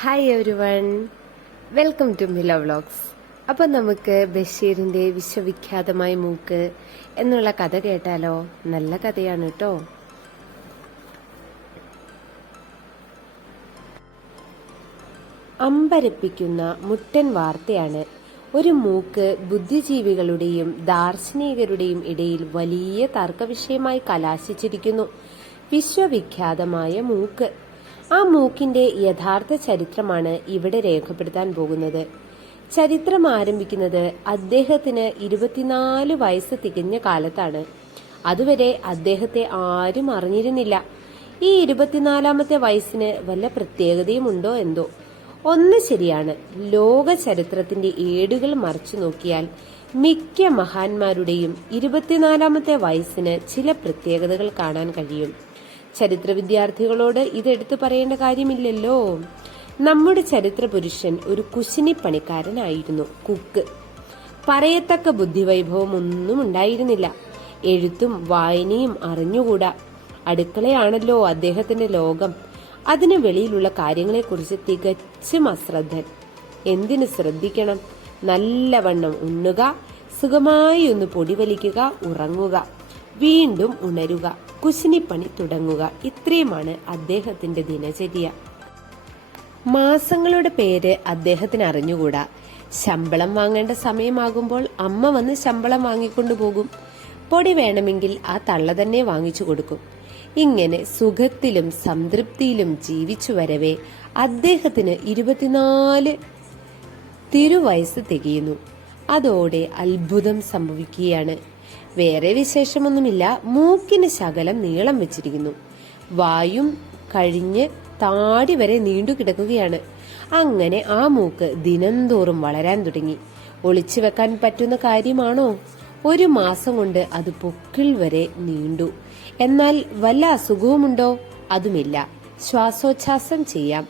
Hi everyone, welcome to Mila vlogs. അപ്പം നമുക്ക് ബഷീറിന്റെ വിശ്വവിഖ്യാതമായ മൂക്ക് എന്നുള്ള കഥ കേട്ടാലോ? നല്ല കഥയാണ് കേട്ടോ. അമ്പരപ്പിക്കുന്ന മുട്ടൻ വാർത്തയാണ്. ഒരു മൂക്ക് ബുദ്ധിജീവികളുടെയും ദാർശനികരുടെയും ഇടയിൽ വലിയ തർക്കവിഷയമായി കലാശിച്ചിരിക്കുന്നു. വിശ്വവിഖ്യാതമായ മൂക്ക്. ആ മൂക്കിന്റെ യഥാർത്ഥ ചരിത്രമാണ് ഇവിടെ രേഖപ്പെടുത്താൻ പോകുന്നത്. ചരിത്രം ആരംഭിക്കുന്നത് അദ്ദേഹത്തിന് 24 വയസ്സ് തികഞ്ഞ കാലത്താണ്. അതുവരെ അദ്ദേഹത്തെ ആരും അറിഞ്ഞിരുന്നില്ല. ഈ 24ാമത്തെ വയസ്സിന് വല്ല പ്രത്യേകതയുമുണ്ടോ എന്തോ. ഒന്ന് ശരിയാണ്, ലോക ചരിത്രത്തിന്റെ ഏടുകൾ മറിച്ചു നോക്കിയാൽ മിക്ക മഹാന്മാരുടെയും 24ാമത്തെ വയസ്സിന് ചില പ്രത്യേകതകൾ കാണാൻ കഴിയും. ചരിത്ര വിദ്യാർത്ഥികളോട് ഇതെടുത്തു പറയേണ്ട കാര്യമില്ലല്ലോ. നമ്മുടെ ചരിത്ര പുരുഷൻ ഒരു കുശിനിപ്പണിക്കാരനായിരുന്നു, കുക്ക്. പറയത്തക്ക ബുദ്ധിവൈഭവം ഒന്നും ഉണ്ടായിരുന്നില്ല. എഴുത്തും വായനയും അറിഞ്ഞുകൂടാ. അടുക്കളയാണല്ലോ അദ്ദേഹത്തിന്റെ ലോകം. അതിനു വെളിയിലുള്ള കാര്യങ്ങളെക്കുറിച്ച് തികച്ചും അശ്രദ്ധൻ. എന്തിനു ശ്രദ്ധിക്കണം? നല്ലവണ്ണം ഉണ്ണുക, സുഖമായി ഒന്ന് പൊടിവലിക്കുക, ഉറങ്ങുക, വീണ്ടും ഉണരുക, കുശിനിപ്പണി തുടങ്ങുക. ഇത്രയുമാണ് അദ്ദേഹത്തിന്റെ ദിനചര്യ. മാസങ്ങളുടെ പേര് അദ്ദേഹത്തിന് അറിഞ്ഞുകൂടാ. ശമ്പളം വാങ്ങേണ്ട സമയമാകുമ്പോൾ അമ്മ വന്ന് ശമ്പളം വാങ്ങിക്കൊണ്ടുപോകും. പൊടി വേണമെങ്കിൽ ആ തള്ള തന്നെ വാങ്ങിച്ചു കൊടുക്കും. ഇങ്ങനെ സുഖത്തിലും സംതൃപ്തിയിലും ജീവിച്ചു വരവേ അദ്ദേഹത്തിന് 24 തിരുവയസ്സ് തികയുന്നു. അതോടെ അത്ഭുതം സംഭവിക്കുകയാണ്. വേറെ വിശേഷമൊന്നുമില്ല. മൂക്കിന് ശകലം നീളം വെച്ചിരിക്കുന്നു. വായും കഴിഞ്ഞ് താടി വരെ നീണ്ടുകിടക്കുകയാണ്. അങ്ങനെ ആ മൂക്ക് ദിനംതോറും വളരാൻ തുടങ്ങി. ഒളിച്ചു വെക്കാൻ പറ്റുന്ന കാര്യമാണോ? 1 മാസം കൊണ്ട് അത് പൊക്കിൾ വരെ നീണ്ടു. എന്നാൽ വല്ല അസുഖവുമുണ്ടോ? അതുമില്ല. ശ്വാസോച്ഛ്വാസം ചെയ്യാം,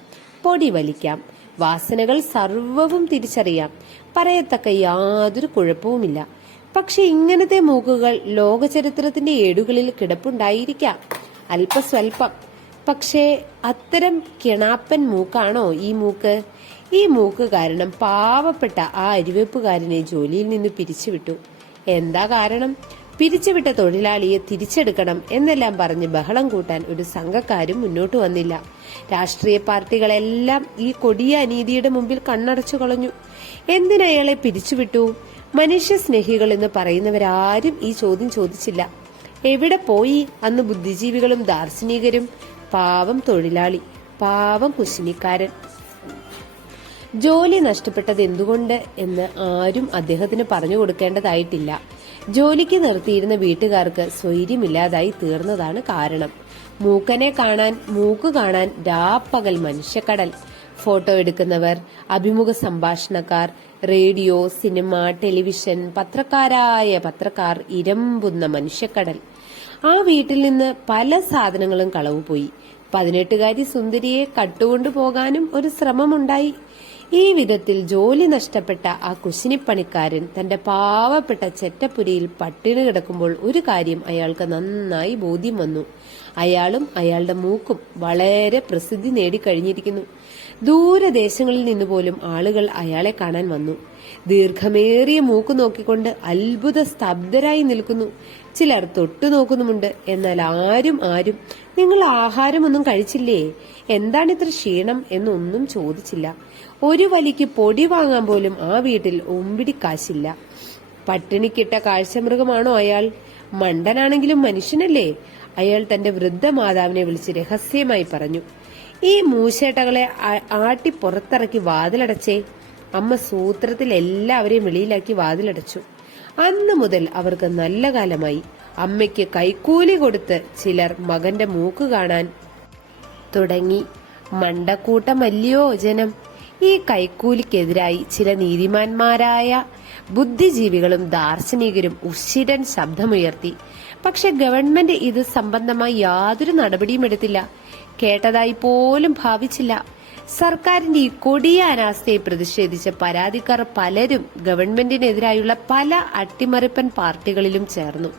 പൊടി വലിക്കാം, വാസനകൾ സർവവും തിരിച്ചറിയാം. പറയത്തക്ക യാതൊരു കുഴപ്പവുമില്ല. പക്ഷെ ഇങ്ങനത്തെ മൂക്കുകൾ ലോകചരിത്രത്തിന്റെ ഏടുകളിൽ കിടപ്പുണ്ടായിരിക്കാം, അല്പസ്വല്പം. പക്ഷേ അത്തരം കിണാപ്പൻ മൂക്കാണോ ഈ മൂക്ക്? ഈ മൂക്ക് കാരണം പാവപ്പെട്ട ആ അരിവെപ്പുകാരനെ ജോലിയിൽ നിന്ന് പിരിച്ചുവിട്ടു. എന്താ കാരണം? പിരിച്ചുവിട്ട തൊഴിലാളിയെ തിരിച്ചെടുക്കണം എന്നെല്ലാം പറഞ്ഞ് ബഹളം കൂട്ടാൻ ഒരു സംഘക്കാരും മുന്നോട്ട് വന്നില്ല. രാഷ്ട്രീയ പാർട്ടികളെല്ലാം ഈ കൊടിയ അനീതിയുടെ മുമ്പിൽ കണ്ണടച്ചു കളഞ്ഞു. എന്തിനയാളെ പിരിച്ചുവിട്ടു? മനുഷ്യസ്നേഹികൾ എന്ന് പറയുന്നവരാരും ഈ ചോദ്യം ചോദിച്ചില്ല. എവിടെ പോയി അന്ന് ബുദ്ധിജീവികളും ദാർശനികരും? പാവം തൊഴിലാളി, പാവം കുശിനിക്കാരൻ. ജോലി നഷ്ടപ്പെട്ടത് എന്തുകൊണ്ട് എന്ന് ആരും അദ്ദേഹത്തിന് പറഞ്ഞു കൊടുക്കേണ്ടതായിട്ടില്ല. ജോലിക്ക് നിർത്തിയിരുന്ന വീട്ടുകാർക്ക് സ്വൈര്യമില്ലാതായി തീർന്നതാണ് കാരണം. മൂക്കനെ കാണാൻ, മൂക്ക് കാണാൻ രാപ്പകൽ മനുഷ്യക്കടൽ. ഫോട്ടോ എടുക്കുന്നവർ, അഭിമുഖ സംഭാഷണക്കാർ, റേഡിയോ, സിനിമ, ടെലിവിഷൻ, പത്രക്കാർ, ഇരമ്പുന്ന മനുഷ്യക്കടൽ. ആ വീട്ടിൽ നിന്ന് പല സാധനങ്ങളും കളവുപോയി. 18കാരി സുന്ദരിയെ കട്ടുകൊണ്ടു പോകാനും ഒരു ശ്രമമുണ്ടായി. ഈ വിധത്തിൽ ജോലി നഷ്ടപ്പെട്ട ആ കുശിനിപ്പണിക്കാരൻ തന്റെ പാവപ്പെട്ട ചെറ്റപ്പുരയിൽ പട്ടിണി കിടക്കുമ്പോൾ ഒരു കാര്യം അയാൾക്ക് നന്നായി ബോധ്യം വന്നു. അയാളും അയാളുടെ മൂക്കും വളരെ പ്രസിദ്ധി നേടിക്കഴിഞ്ഞിരിക്കുന്നു. ദൂരദേശങ്ങളിൽ നിന്ന് പോലും ആളുകൾ അയാളെ കാണാൻ വന്നു. ദീർഘമേറിയ മൂക്ക് നോക്കിക്കൊണ്ട് അത്ഭുത സ്തബ്ധരായി നിൽക്കുന്നു. ചിലർ തൊട്ടു നോക്കുന്നുമുണ്ട്. എന്നാൽ ആരും നിങ്ങൾ ആഹാരമൊന്നും കഴിച്ചില്ലേ, എന്താണിത്ര ക്ഷീണം എന്നൊന്നും ചോദിച്ചില്ല. ഒരു വലിക്ക് പൊടി വാങ്ങാൻ പോലും ആ വീട്ടിൽ ഒമ്പിടിക്കാശില്ല. പട്ടിണിക്കിട്ട കാഴ്ചമൃഗമാണോ അയാൾ? മണ്ടനാണെങ്കിലും മനുഷ്യനല്ലേ? അയാൾ തന്റെ വൃദ്ധമാതാവിനെ വിളിച്ച് രഹസ്യമായി പറഞ്ഞു, ഈ മൂശേട്ടകളെ ആട്ടി പുറത്തിറക്കി വാതിലടച്ചേ. അമ്മ സൂത്രത്തിൽ എല്ലാവരെയും വെളിയിലാക്കി വാതിലടച്ചു. അന്നു മുതൽ അവർക്ക് നല്ല കാലമായി. അമ്മയ്ക്ക് കൈക്കൂലി കൊടുത്ത് ചിലർ മകന്റെ മൂക്ക് കാണാൻ തുടങ്ങി. മണ്ടക്കൂട്ടമല്ലയോ ജനം. ഈ കൈക്കൂലിക്കെതിരായി ചില നീതിമാന്മാരായ ബുദ്ധിജീവികളും ദാർശനികരും ഉശിരൻ ശബ്ദമുയർത്തി. പക്ഷെ ഗവൺമെന്റ് ഇത് സംബന്ധമായി യാതൊരു നടപടിയും എടുത്തില്ല. കേട്ടതായി പോലും ഭാവിച്ചില്ല. സർക്കാരിന്റെ ഈ കൊടിയ അനാസ്ഥയെ പ്രതിഷേധിച്ച പരാതിക്കാർ പലരും ഗവൺമെന്റിനെതിരായുള്ള പല അട്ടിമറിപ്പൻ പാർട്ടികളിലും ചേർന്നു.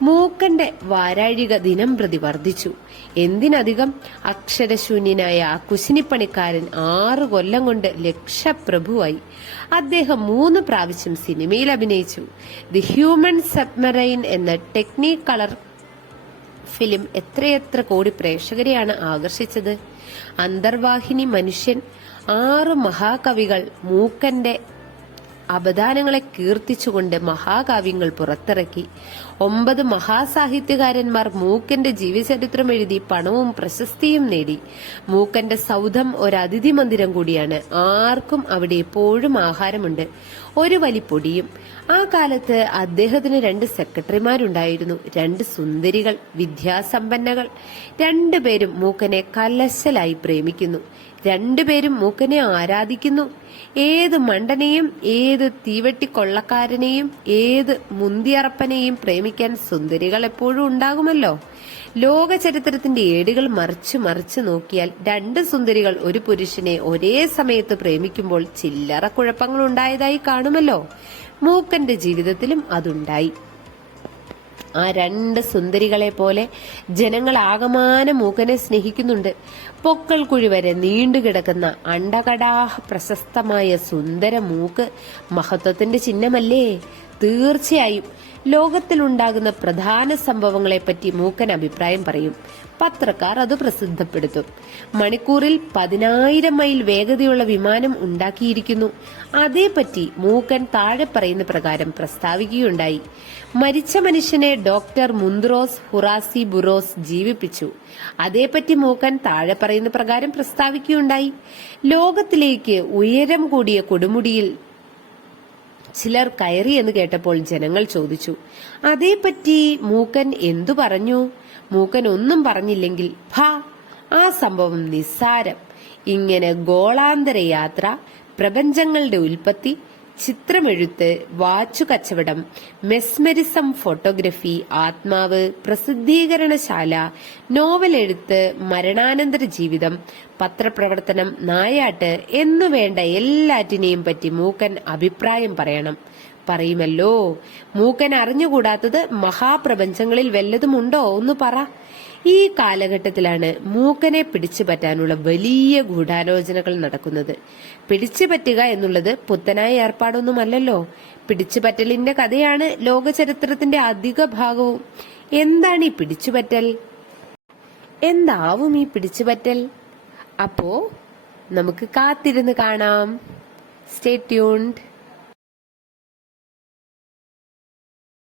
മൂക്കന്റെ വാരാഴിക ദിനം പ്രതി വർദ്ധിച്ചു. എന്തിനധികം അക്ഷരശൂന്യനായ ആ കുശിനിപ്പണിക്കാരൻ 6 കൊല്ലം കൊണ്ട് ലക്ഷപ്രഭുവായി. അദ്ദേഹം 3 പ്രാവശ്യം സിനിമയിൽ അഭിനയിച്ചു. ദി ഹ്യൂമൻ സബ്മറൈൻ എന്ന ടെക്നിക് കളർ ഫിലിം എത്രയെത്ര കോടി പ്രേക്ഷകരെയാണ് ആകർഷിച്ചത്. അന്തർവാഹിനി മനുഷ്യൻ, 6 മഹാകവികൾ മൂക്കന്റെ അപദാനങ്ങളെ കീർത്തിച്ചുകൊണ്ട് മഹാകാവ്യങ്ങൾ പുറത്തിറക്കി. 9 മഹാസാഹിത്യകാരന്മാർ മൂക്കന്റെ ജീവചരിത്രം എഴുതി പണവും പ്രശസ്തിയും നേടി. മൂക്കന്റെ സൗധം ഒരു അതിഥി മന്ദിരം കൂടിയാണ്. ആർക്കും അവിടെ എപ്പോഴും ആഹാരമുണ്ട്, ഒരു വലിപ്പൊടിയും. ആ കാലത്ത് അദ്ദേഹത്തിന് 2 സെക്രട്ടറിമാരുണ്ടായിരുന്നു, 2 സുന്ദരികൾ, വിദ്യാസമ്പന്നകൾ. 2 പേരും മൂക്കനെ കലശലായി പ്രേമിക്കുന്നു. 2 പേരും മൂക്കനെ ആരാധിക്കുന്നു. ഏത് മണ്ടനെയും, ഏത് തീവെട്ടിക്കൊള്ളക്കാരനെയും, ഏത് മുന്തിയറപ്പനെയും പ്രേമിക്കാൻ സുന്ദരികൾ എപ്പോഴും ഉണ്ടാകുമല്ലോ. ലോക ചരിത്രത്തിന്റെ ഏടുകൾ മറിച്ചു മറിച്ചു നോക്കിയാൽ 2 സുന്ദരികൾ ഒരു പുരുഷനെ ഒരേ സമയത്ത് പ്രേമിക്കുമ്പോൾ ചില്ലറ കുഴപ്പങ്ങൾ ഉണ്ടായതായി കാണുമല്ലോ. മൂക്കന്റെ ജീവിതത്തിലും അതുണ്ടായി. ആ 2 സുന്ദരികളെ പോലെ ജനങ്ങൾ ആകമാനം മൂക്കനെ സ്നേഹിക്കുന്നുണ്ട്. പൊക്കൽ കുഴി വരെ നീണ്ടുകിടക്കുന്ന അണ്ടകടാഹ പ്രശസ്തമായ സുന്ദര മൂക്ക് മഹത്വത്തിന്റെ ചിഹ്നമല്ലേ? തീർച്ചയായും. ലോകത്തിലുണ്ടാകുന്ന പ്രധാന സംഭവങ്ങളെപ്പറ്റി മൂക്കൻ അഭിപ്രായം പറയും. പത്രക്കാർ അത് പ്രസിദ്ധപ്പെടുത്തും. മണിക്കൂറിൽ 10,000 മൈൽ വേഗതയുള്ള വിമാനം ഉണ്ടാക്കിയിരിക്കുന്നു. അതേപറ്റി മൂക്കൻ താഴെ പറയുന്ന പ്രകാരം പ്രസ്താവിക്കുകയുണ്ടായി. മരിച്ച മനുഷ്യനെ ഡോക്ടർ മുന്ദ്രോസ് ഹുറാസി ബുറോസ് ജീവിപ്പിച്ചു. അതേപറ്റി മൂക്കൻ താഴെ പറയുന്ന പ്രകാരം പ്രസ്താവിക്കുകയുണ്ടായി. ലോകത്തിലേക്ക് ഉയരം കൂടിയ കൊടുമുടിയിൽ ചിലർ കയറി എന്ന് കേട്ടപ്പോൾ ജനങ്ങൾ ചോദിച്ചു, അതേപറ്റി മൂക്കൻ എന്തു പറഞ്ഞു? മൂക്കൻ ഒന്നും പറഞ്ഞില്ലെങ്കിൽ ആ സംഭവം നിസ്സാരം. ഇങ്ങനെ ഗോളാന്തര യാത്ര, പ്രപഞ്ചങ്ങളുടെ ഉൽപ്പത്തി, ചിത്രമെഴുത്ത്, വാച്ചു കച്ചവടം, മെസ്മരിസം, ഫോട്ടോഗ്രഫി, ആത്മാവ്, പ്രസിദ്ധീകരണശാല, നോവൽ എഴുത്ത്, മരണാനന്തര ജീവിതം, പത്രപ്രവർത്തനം, നായാട്ട് എന്നുവേണ്ട എല്ലാറ്റിനെയും പറ്റി മൂക്കൻ അഭിപ്രായം പറയുമല്ലോ. മൂക്കൻ അറിഞ്ഞുകൂടാത്തത് മഹാപ്രപഞ്ചങ്ങളിൽ വല്ലതുമുണ്ടോ? ഒന്ന് പറ. ഈ കാലഘട്ടത്തിലാണ് മൂക്കനെ പിടിച്ചുപറ്റാനുള്ള വലിയ ഗൂഢാലോചനകൾ നടക്കുന്നത്. പിടിച്ചുപറ്റുക എന്നുള്ളത് പുത്തനായ ഏർപ്പാടൊന്നുമല്ലല്ലോ. പിടിച്ചുപറ്റലിന്റെ കഥയാണ് ലോക ചരിത്രത്തിന്റെ അധിക ഭാഗവും. എന്താണ് ഈ പിടിച്ചുപറ്റൽ? എന്താവും ഈ പിടിച്ചുപറ്റൽ? അപ്പോ നമുക്ക് കാത്തിരുന്ന് കാണാം. Stay tuned.